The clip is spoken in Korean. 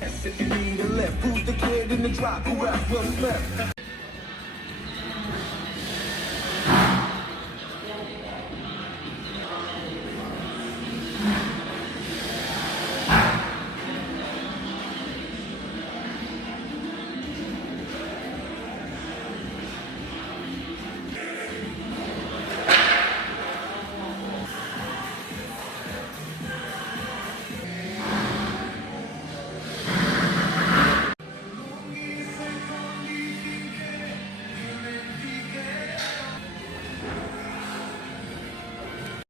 If you need a lift, who's the kid in the drop? Who else will slip?